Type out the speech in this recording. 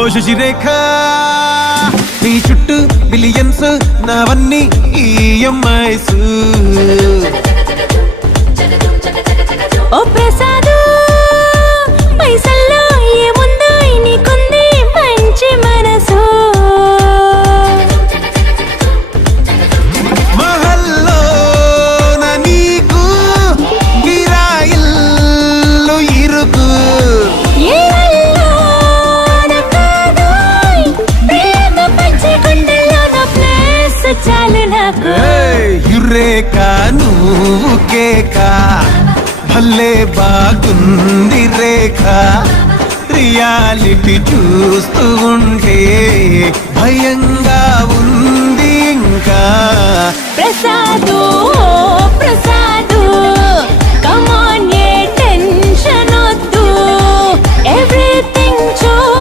ఓ శశిరేఖ నీ చుట్టూ బిలియన్స్ నావన్నీ ఈఎంఐస్ ఓ ప్రసాదు పైసల్లో ఏముందో నీకుంది మంచి మనసు మహల్లో నా నీకు గిరాయిల్లు ఇరుకు ఏళ్ళలో నాకాదోయ్ ప్రేమ పంచి గుండెల్లో నా ప్లేస్ చాలు నాకు యురేక నువ్వు కేక భలే బాగుంది రేఖ రియాలిటీ చూస్తూ ఉంటే భయంగా ఉంది ఇంకా ప్రసాదు ప్రసాదు